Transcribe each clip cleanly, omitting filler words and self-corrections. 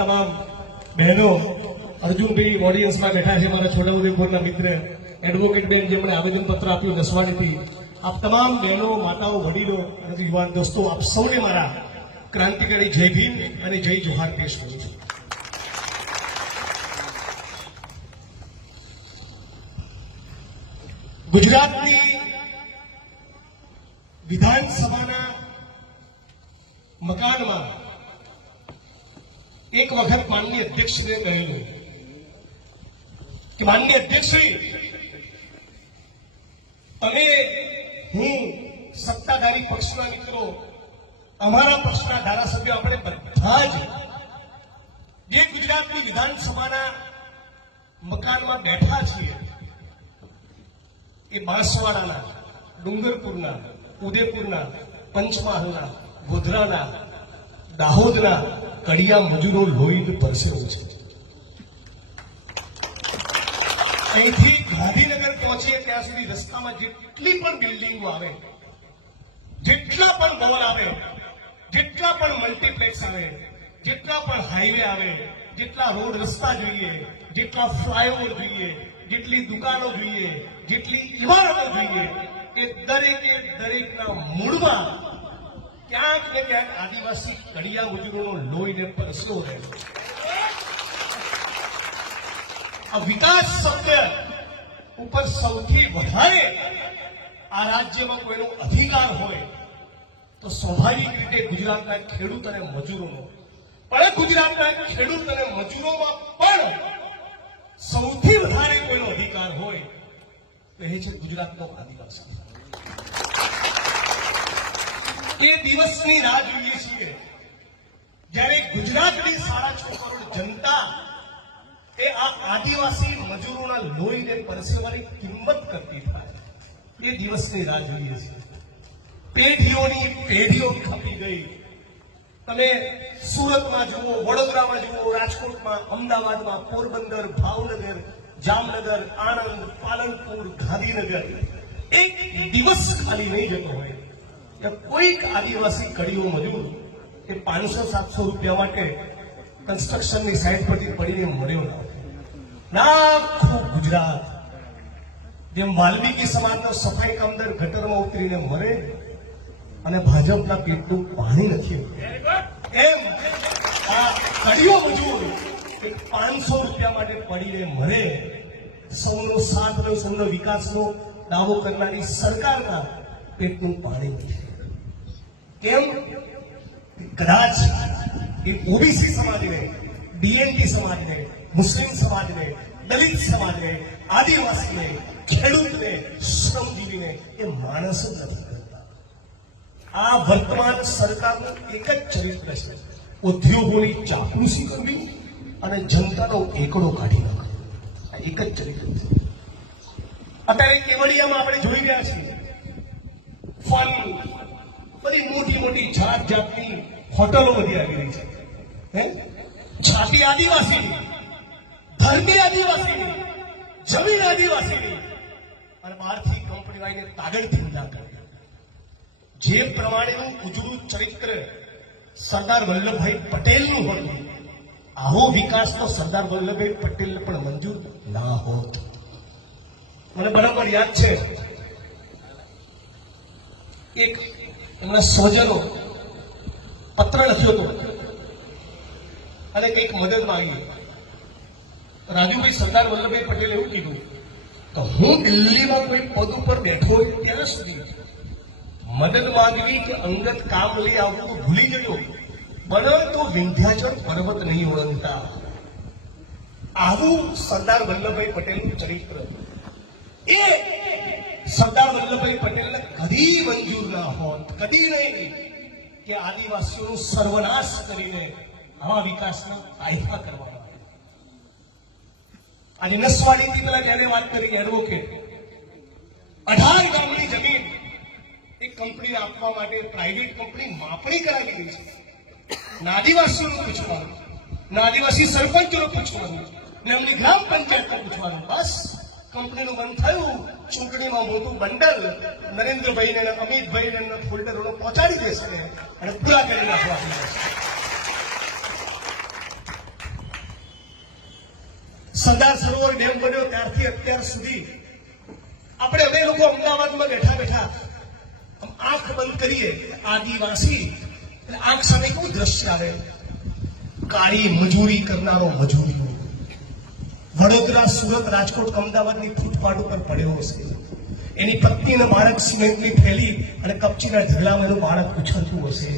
તમામ બહેનો, અર્જુનભાઈ ઓડિયન્સમાં બેઠા છે, મારા છોટાઉદેપુરના મિત્ર એડવોકેટ બેન જેમણે આવેદનપત્ર આપ્યું નસવાડીથી, આપ તમામ બહેનો, માતાઓ, વડીલો અને યુવાન દોસ્તો, આપ સૌને મારા ક્રાંતિકારી જય ભીમ અને જય જોહાર પેશ કરું છું. ગુજરાતની વિધાનસભાના મકાનમાં એક વખત માનનીય અધ્યક્ષને કહેલું કે માનનીય અધ્યક્ષશ્રી, તમે, હું, સત્તાધારી પક્ષના મિત્રો, અમારા પક્ષના ધારાસભ્યો, આપણે બધા જ જે ગુજરાતની વિધાનસભાના મકાનમાં બેઠા છીએ, એ બાંસવાડાના, ડુંગરપુરના, ઉદયપુરના, પંચમહાલના, ગોધરાના, દાહોદના કડિયા મજૂરો લોહી પરસેવો છે. અહીંથી ગાંધીનગર પહોંચીએ ત્યાં સુધી રસ્તામાં જેટલી પણ બિલ્ડિંગો આવે, જેટલા પણ મોલ આવે, જેટલા પણ મલ્ટીપ્લેક્સ આવે, જેટલા પણ હાઈવે આવે, જેટલા રોડ રસ્તા જોઈએ, જેટલા ફ્લાયઓવર જોઈએ, જેટલી દુકાનો જોઈએ, જેટલી ઇમારતો જોઈએ, એ દરેકના મૂળમાં ક્યાંક ને ક્યાંક આદિવાસી કડિયા મજૂરોનો લોહીને પરસેવો રહેલો. આ વિકાસ શબ્દ ઉપર સૌથી વધારે આ રાજ્યમાં કોઈનો અધિકાર હોય તો સ્વાભાવિક રીતે ગુજરાતના ખેડૂત અને મજૂરોનો. પણ ગુજરાતના ખેડૂત અને મજૂરોમાં પણ સૌથી વધારે કોઈનો અધિકાર હોય તો એ છે ગુજરાતનો આદિવાસી. એ દિવસની રાહ જોઈએ છીએ જ્યારે ગુજરાતની 6.5 કરોડ જનતા એ આ આદિવાસી મજૂરોના લોહીને પરસેવાની કિંમત કરતી થાય. એ દિવસની રાહ જોઈએ છીએ. પેઢીઓની પેઢીઓ ખપી ગઈ. તમે સુરતમાં જુઓ, વડોદરામાં જુઓ, રાજકોટમાં, અમદાવાદમાં, પોરબંદર, ભાવનગર, જામનગર, આણંદ, પાલનપુર, ગાંધીનગર, એક દિવસ ખાલી નહીં જતો હોય કે કોઈક આદિવાસી કડીઓ મજૂર એ 500-700 રૂપિયા માટે કન્સ્ટ્રક્શનની સાઇટ પરથી પડીને મર્યો ના. આખું ગુજરાત જેમ વાલ્મીકી સમાજનો સફાઈ કામદાર ગટરમાં ઉતરીને મરે અને ભાજપના પેટનું પાણી નથી, એમ આ કડીઓ મજૂર 500 રૂપિયા માટે પડીને મરે. સૌનો સાથ અને સૌનો વિકાસનો દાવો કરનારી સરકારના પેટનું પાણી નથી. કેમ? કદાચ એ ઓબીસી સમાજને, બીએનટી સમાજને, મુસ્લિમ સમાજને, દલિત સમાજને, આદિવાસીને, ખેડૂતને, શ્રમજીવીને એ માણસ જ નથી કરતા. આ વર્તમાન સરકારનું એક જ ચરિત્ર છે: ઉદ્યોગોની ચાપલૂસી કરવી અને જનતાનો એકડો કાઢી નાખવો. આ એક જ ચરિત્ર છે. અત્યારે કેવડિયામાં આપણે જોઈ રહ્યા છીએ, ફન, બધી મોટી મોટી જાત જાતની હોટલો બધી આવી રહી છે. છાતી આદિવાસીની, ધરતી આદિવાસીની, જમીન આદિવાસીની, અને બહારથી કંપની આવીને કાગળથી ઉધાર કરે. જે પ્રમાણેનું ઉજળું ચરિત્ર સરદાર વલ્લભભાઈ પટેલનું હતું, આવો વિકાસ તો સરદાર વલ્લભભાઈ પટેલને પણ મંજૂર ના હોત. મને બરાબર યાદ છે, એક એમના સ્વજનો પત્ર લખ્યો હતો અને કંઈક મદદ માંગી. રાજુભાઈ, સરદાર વલ્લભભાઈ પટેલે એવું કીધું કે હું દિલ્હીમાં કોઈ પદ ઉપર બેઠો હોય ત્યાં સુધી મદદ માંગવી કે અંગત કામ લઈ આવવું ભૂલી ગયો, પરંતુ વિંધ્યાચળ પર્વત નહીં ઓળંગતા. આવું સરદાર વલ્લભભાઈ પટેલનું ચરિત્ર. એ સરદાર વલ્લભભાઈ પટેલને કદી મંજૂર ના હોત, કદી નહીં કે આદિવાસીઓનું સર્વનાશ કરીને આવા વિકાસના કાયદા કરવામાં આવે. આજે નસવાડીથી પેલા જ્યારે વાત કરી એડવોકેટ, 18 ગામની જમીન એક કંપનીને આપવા માટે પ્રાઇવેટ કંપની માપણી કરાવી રહી છે. આદિવાસીઓનું પૂછવાનું, આદિવાસી સરપંચોનું પૂછવાનું, એમની ગ્રામ પંચાયતનું પૂછવાનું. બસ કંપનીનું બંધ થયું, ચૂંટણીમાં મોટું બંડલ નરેન્દ્રભાઈને અને અમિતભાઈને ફોલ્ડરોને પહોંચાડી દેશે અને પૂરા કરી નાખવા. સરદાર સરોવર ડેમ બન્યો ત્યારથી અત્યાર સુધી આપણે હવે લોકો અમદાવાદમાં બેઠા બેઠા આંખ બંધ કરીએ આદિવાસી એટલે આંખ સામે કેવું દ્રશ્ય આવે? કાળી મજૂરી કરનારો મજૂરી વડોદરા, સુરત, રાજકોટ, અમદાવાદની ફૂટપાથ ઉપર પડ્યો હશે. એની પત્ની અને બાળક સિમેન્ટની થેલી અને કપચીના ઢગલામાં એનું બાળક ઉછળતું હશે.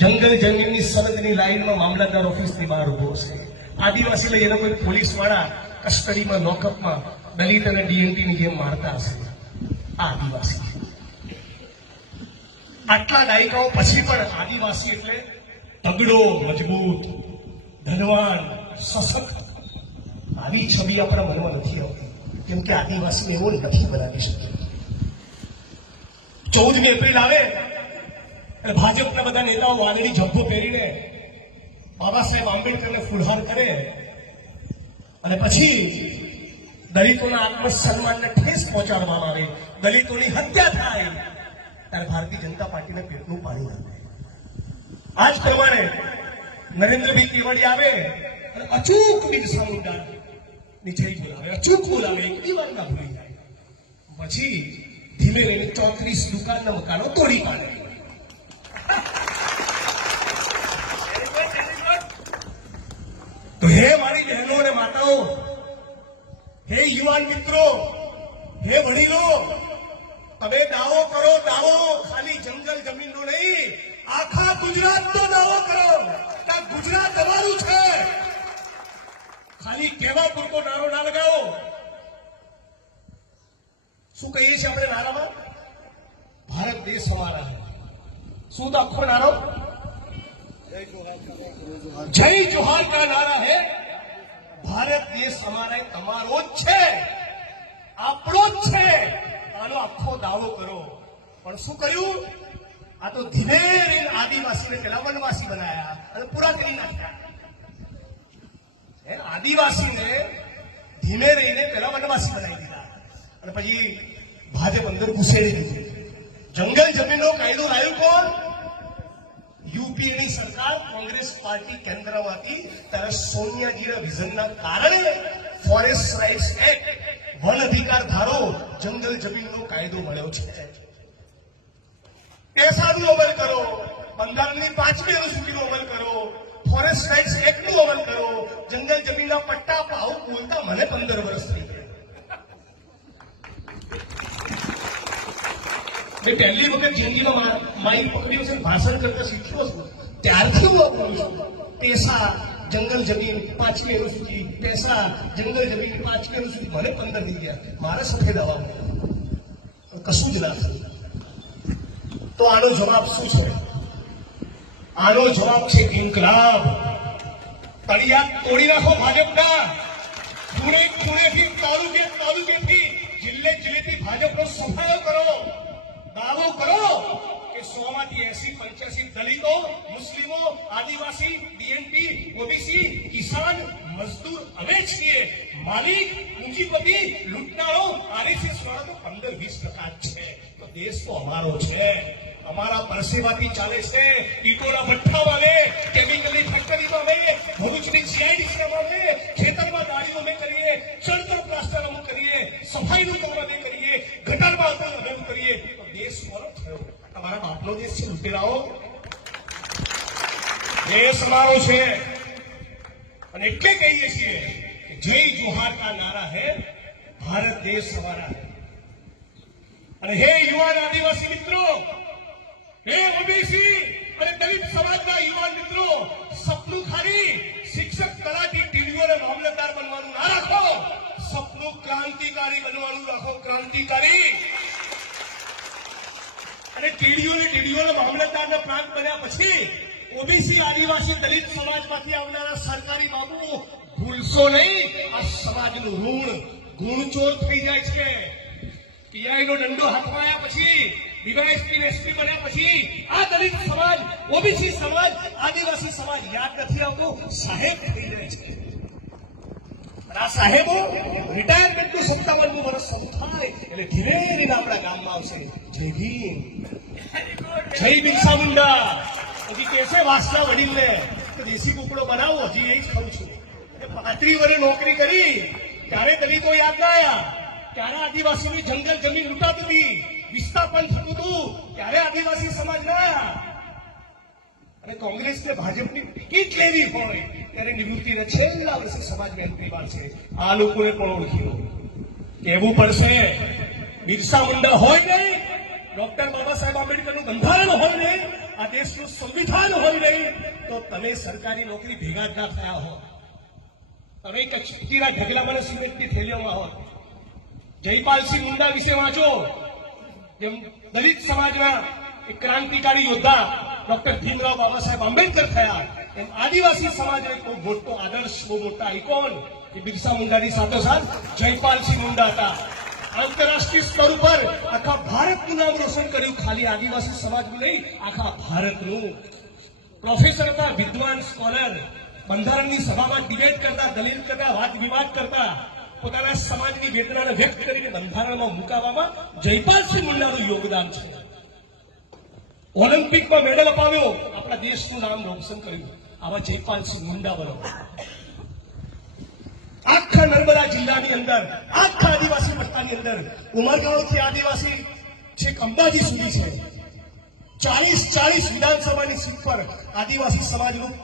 જંગલ જમીનની સરહદની લાઈનમાં મામલતદાર ઓફિસની બહાર ઉભો હશે. આદિવાસી લઈ એનો કોઈ પોલીસ વાળા કસ્ટડીમાં લોકઅપમાં દલિત અને ડીએનટીની જેમ મારતા હશે. આદિવાસી આટલા દાયકાઓ પછી પણ આદિવાસી એટલે તગડો, મજબૂત, ધનવાન, સશક્ત આવી છબી આપણા મનમાં નથી આવતી, કેમ કે આદિવાસીને એવો નથી બનાવી શકે. 14મી એપ્રિલ આવે એટલે ભાજપના બધા નેતાઓ વાદળી ઝભ્ભો પહેરીને બાબા સાહેબ આંબેડકરને ફુલહાર કરે અને પછી દલિતોના આત્મસન્માનને ઠેસ પહોંચાડવામાં આવે, દલિતોની હત્યા થાય ત્યારે ભારતીય જનતા પાર્ટીને પેટનું પાણી નાખે. આ જ પ્રમાણે નરેન્દ્રભાઈ કેવડી આવે અને અચૂક બિરસા મુંડાની જય બોલાવે, અચૂક બોલાવે, એક બી વાર ના ભૂલી જાય. પછી ધીમે રહીને 34 દુકાનના મકાનો તોડી પાડે. તો હે મારી બહેનો અને માતાઓ, હે યુવાન મિત્રો, હે વડીલો, તમે દાવો કરો, દાવો ખાલી જંગલ જમીનનો નહીં, આખા ગુજરાતનો દાવો કરો કે ગુજરાત તમારું છે. ખાલી કહેવા પૂરતો નારો ના લગાવો. શું કહીએ છીએ આપણે નારામાં? ભારત દેશ હમારા હૈ. શું તો આખો નારો? જય જોહાર કા નારા હૈ. ભારત દેશ હમારા તમારો જ છે, આપણો જ છે. આનો આખો દાવો કરો. પણ શું કર્યું? આ તો ધીમે રહીને આદિવાસીને પેલા વનવાસી બનાયા અને પૂરા કરી નાખ્યા. આદિવાસીને ધીમે રહીને પેલા વનવાસી બનાવી દીધા અને પછી ભાજપ અંદર ઘૂસેડી દીધું. જંગલ જમીનનો કાયદો લાવ્યું કોણ? યુપીએની સરકાર, કોંગ્રેસ પાર્ટી કેન્દ્રમાંથી. ત્યારે સોનિયાજીના વિઝનના કારણે ફોરેસ્ટ રાઇટ્સ એક્ટ, વન અધિકાર ધારો, જંગલ જમીનનો કાયદો મળ્યો છે. પેસાનું અમલ કરો, બંધારણની 5મી અનુસૂચિનો અમલ કરો, ફોરેસ્ટ રાઇટ્સ એક્ટનું અમલ કરો, જંગલ જમીનના પટ્ટા પાવ બોલતા મને 15 વર્ષ થઈ ગયા. મેં પહેલી વખત જિંદગીમાં માઇક પકડ્યો છે, ભાષણ કરતા શીખ્યો છું, ત્યારથી હું બોલું છું. પેસા, જંગલ જમીન, 5મી અનુસૂચિ, પેસા, જંગલ જમીન, 5મી અનુસૂચિ, મને 15 થઈ ગયા. મારે સફેદ હવા કશું જ ના થયું. તો આનો જવાબ શું છે? આનો જવાબ છે ઇન્કલાબ. તળિયા તોડી નાખો ભાજપના. ખૂણે ખૂણેથી, તાલુકેથી, જિલ્લેથી ભાજપનો સફાયો કરો. દાવો કરો કે 100માંથી 80-85 દલિતો, મુસ્લિમો, આદિવાસી, ડીએનટી, ઓબીસી, કિસાન, મજદૂર અમે છીએ. માલિક, પૂંજીપતિ, લૂંટનારો, આરએસએસ વાળા તો 15-20% જ છે. તો દેશ તો અમારો છે, અમારા પરસેવાથી ચાલે છે. ઈટોના ભઠ્ઠામાં લે, કેમિકલની ફેક્ટરીમાં લે, ભરૂચની સીઆઈડીસીમાં લે, ખેતરમાં ગાડીઓ અમે કરીએ, ચણતર પ્લાસ્ટર અમે કરીએ, સફાઈનું કામ અમે કરીએ, ગટરમાં અમે કરીએ. તો દેશ મારો થયો. તમારા બાપનો દેશ છે લૂંટેરાઓ. દેશ અમારો છે. અને એટલે કહીએ છીએ કે જય જોહાર કા નારા હે, ભારત દેશ હમારા હે. અને હે યુવાન આદિવાસી મિત્રો, હે ઓબીસી અને દલિત સમાજના યુવાન મિત્રો, સપનું ખાલી શિક્ષક, તલાટી, ટીડીઓ અને મામલતદાર બનવાનું ના રાખો. સપનું ક્રાંતિકારી બનવાનું રાખો. ક્રાંતિકારી. અને ટીડીઓ મામલતદારના પ્રાંત બન્યા પછી ઓબીસી, આદિવાસી, દલિત સમાજમાંથી આવનારા સરકારી બાબુ ભૂલશો નહીં. આ સમાજનું ઋણ ગુણચોર થઈ જાય છે. પીઆઈનો દંડો હાથમાં આવ્યા પછી, ડીવાયએસપી એસપી બન્યા પછી આ દલિત સમાજ, ઓબીસી સમાજ, આદિવાસી સમાજ યાદ નથી આવતો, સાહેબ થઈ જાય છે. આ સાહેબો રિટાયરમેન્ટનું 57મું વર્ષ શરૂ થાય એટલે ધીરે ધીરે આપણા ગામમાં આવશે. જય ભીમ, જય બિરસા મુંડા. હજી કહેશે વાસના વડીલને કે દેશી કુકડો બનાવો, હજી એ જ ખાઉં છું. 35 વર્ષ નોકરી કરી ત્યારે દલિતો યાદ ના આવ્યા, ત્યારે આદિવાસીની જંગલ જમીન લૂંટાતી હતી, વિસ્થાપન થતું હતું, ત્યારે આદિવાસી સમાજ ના આવ્યા. અને કોંગ્રેસ ને ભાજપની ટિકિટ લેવી હોય ત્યારે નિવૃત્તિના છેલ્લા વર્ષે સમાજની એન્ટ્રી મારશે. આ લોકોને પણ ઓળખ્યું કહેવું પડશે, બિરસા મુંડા હોય નહીં, ડોક્ટર બાબા સાહેબ આંબેડકરનું બંધારણ હોય નહીં, આ દેશનું સંવિધાન હોય નહીં, તો તમે સરકારી નોકરી ભેગા જ ના થયા હો. તમે કચકીના ઢગલામાં સિમેન્ટની થેલીઓમાં હો. જયપાલસિંહ મુંડા વિશે વાંચો, જેમ દલિત સમાજના એક ક્રાંતિકારી યોદ્ધા ડોક્ટર ભીમરાવ બાબા સાહેબ આંબેડકર થયા, એમ આદિવાસી સમાજનો એક બહુ મોટો આદર્શ, બહુ મોટા આઇકોન એ બિરસા મુંડાની સાથોસાથ જયપાલસિંહ મુંડા હતા. આંતરરાષ્ટ્રીય સ્તર ઉપર આખા ભારતનું નામ રોશન કર્યું, ખાલી આદિવાસી સમાજનું નહીં, આખા ભારતનું. પ્રોફેસર હતા, વિદ્વાન સ્કોલર, બંધારણની સભામાં ડિબેટ કરતા, દલીલ કરતા, વાદ વિવાદ કરતા, પોતાના સમાજની વેદનાને વ્યક્ત કરીને બંધારણમાં મુકાવવામાં જયપાલસિંહ મુંડાનું યોગદાન છે. ઓલિમ્પિકમાં મેડલ અપાવ્યો, આપણા દેશનું નામ રોશન કર્યું, આવા જયપાલસિંહ મુંડા બરોબર. આખા નર્મદા જિલ્લાની અંદર, આખા આદિવાસી પટ્ટાની અંદર, ઉમરગાંવથી આદિવાસી છેક અંબાજી સુધી છે, 40 વિધાનસભાની સીટ પર આદિવાસી સમાજનું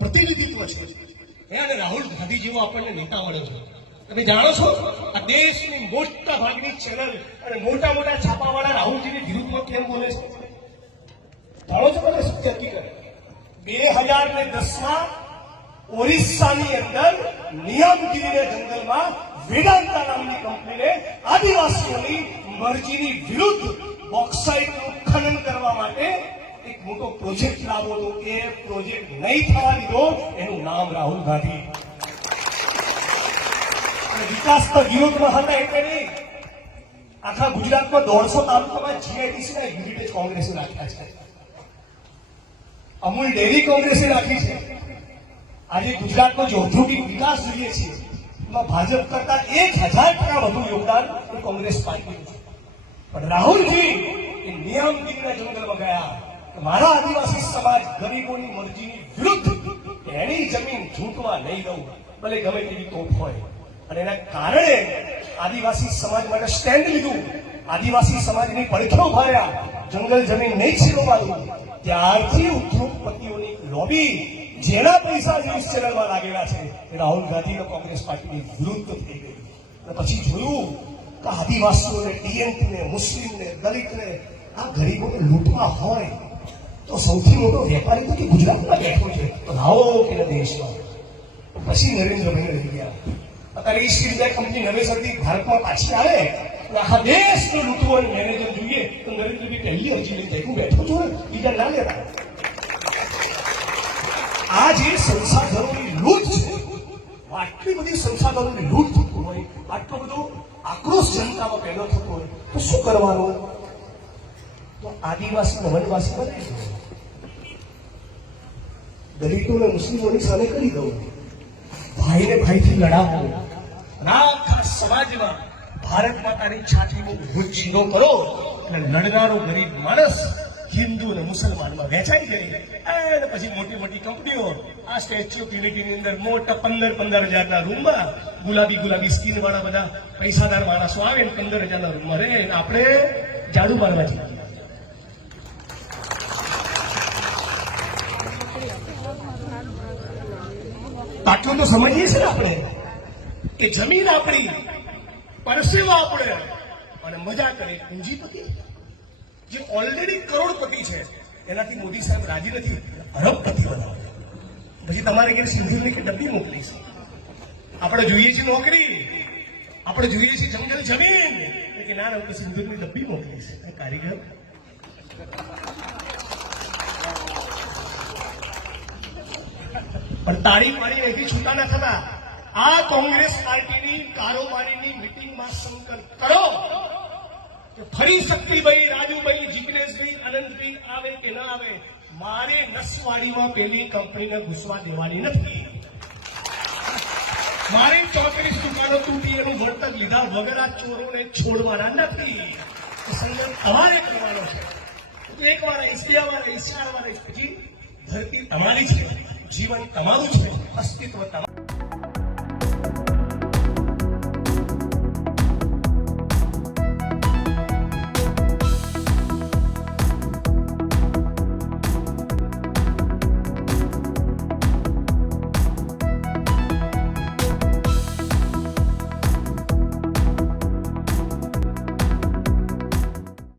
પ્રતિનિધિત્વ છે. અને રાહુલ ગાંધી જેવો આપણને નેતા મળે છે. તમે જાણો છો, આ દેશની મોટા ભાગની ચેનલ અને મોટા મોટા છાપાવાળા રાહુલજીની વિરુદ્ધમાં કેમ બોલે છે? જાણો છો તમે સત્ય હકીકત? 2010માં ઓરિસ્સાની અંદર નિયમગીરીના જંગલમાં વેદાંતા નામની કંપનીને આદિવાસીઓની મરજીની વિરુદ્ધ બોક્સાઇટનું ખનન કરવા માટે એક મોટો પ્રોજેક્ટ લાવ્યો હતો. એ પ્રોજેક્ટ નહીં થવા દીધો, એનું નામ રાહુલ ગાંધી. વિકાસના વિરોધમાં હતા એટલે નહીં, આખા ગુજરાતમાં 150 તાલુકામાં જીઆઈડીસીના યુનિટ કોંગ્રેસે રાખ્યા છે. અમૂલ ડેરી કોંગ્રેસે રાખી છે. આજે ગુજરાતનો જે ઔદ્યોગિક વિકાસ જોઈએ છીએ એમાં ભાજપ કરતા 1000% વધુ યોગદાન કોંગ્રેસ પાર્ટીનું છે. પણ રાહુલજી એ નિયમગીરીના જંગલમાં ગયા, મારા આદિવાસી સમાજ ગરીબોની મરજીની વિરુદ્ધ એની જમીન ઝૂંટવા નહીં દઉં, ભલે ગમે તેવી તોપ હોય. અને એના કારણે આદિવાસી સમાજ માટે સ્ટેન્ડ લીધું, આદિવાસી સમાજની પડખે ઉભા રહ્યા, જંગલ જમીન નહીં છીનવવા દઉં. ત્યારથી ઉદ્યોગપતિઓની લોબી જેના પૈસા ન્યૂઝ ચેનલમાં લાગેલા છે એ રાહુલ ગાંધી કોંગ્રેસ પાર્ટીની વિરુદ્ધ થઈ ગઈ. અને પછી જોયું કે આદિવાસીઓને, ટીએમસીને, મુસ્લિમને, દલિતને, આ ગરીબોને લૂંટવા હોય તો સૌથી મોટો વેપારી તો કે ગુજરાતમાં બેઠો છે, તો લાવો કે દેશમાં. પછી નરેન્દ્રભાઈ રહી ગયા. અત્યારે ઈસ્ટ ઇન્ડિયા કંપની નવેસરથી ભારતમાં પાછી આવે, આખા દેશનો લૂંટવો અને મેનેજર જોઈએ તો નરેન્દ્રભાઈ પહેલી અરજી લઈ જાય, હું બેઠો છું ને, બીજા ના લેતા. આ જે સંસાધનોની લૂંટ છે, આટલી બધી સંસાધનોની લૂંટ થતું હોય, આટલો બધો આક્રોશ જનતામાં પેદા થતો હોય તો શું કરવાનું? તો આદિવાસી વનવાસી બનાવી દો, દલિતો અને મુસ્લિમોની સામે કરી દો, ભાઈને ભાઈથી લડાવો, આખા સમાજમાં ભારત માતાની છાતીનો ચીરો કરો અને લડનારો ગરીબ માણસ હિન્દુ અને મુસલમાનમાં વહેંચાઈ ગઈ. અને પછી મોટી મોટી કંપનીઓ આ સ્ટેચ્યુ ઓફ યુનિટીની અંદર મોટા 15,000 રૂમમાં ગુલાબી સ્કીન વાળા બધા પૈસાદાર માણસો આવે ને 15,000 રૂમમાં રહે, આપણે જાદુ મારવા જઈએ. આટલું તો સમજીએ છીએ ને આપણે કે જમીન આપણી, પરસેવો આપણે, અને મજા કરે પૂંજીપતિ જે ઓલરેડી કરોડપતિ છે એનાથી મોદી સાહેબ રાજી નથી, અરબપતિ બનાવે. પછી તમારે ઘેર સિંધુની કે ડબ્બી મોકલીશ. આપણે જોઈએ છીએ નોકરી, આપણે જોઈએ છીએ જંગલ જમીન, કે ના હું તો સિંધુની ડબ્બી મોકલીશ. કારીગર પણ તાળી પાડી એથી છૂટા ના થતા. આ કોંગ્રેસ પાર્ટીની કારોબારીની મિટિંગમાં સંકલ્પ કરો કે ફરી શક્તિભાઈ, રાજુભાઈ, જિગ્નેશભાઈ, અનંતભાઈ આવે કે ના આવે, મારે નસવાડીમાં પેલી કંપનીને ઘૂસવા દેવાની નથી. મારી 34 દુકાનો તૂટી એનું વળતર લીધા વગર આ ચોરોને છોડવાના નથી. સંયમ તમારે કરવાનો છે. એક વાર આવીશ, 2 વાર આવીશ, 4 વાર આવીશ, પછી ધરતી તમારી છે, જીવન તમારું છે, અસ્તિત્વ તમારું.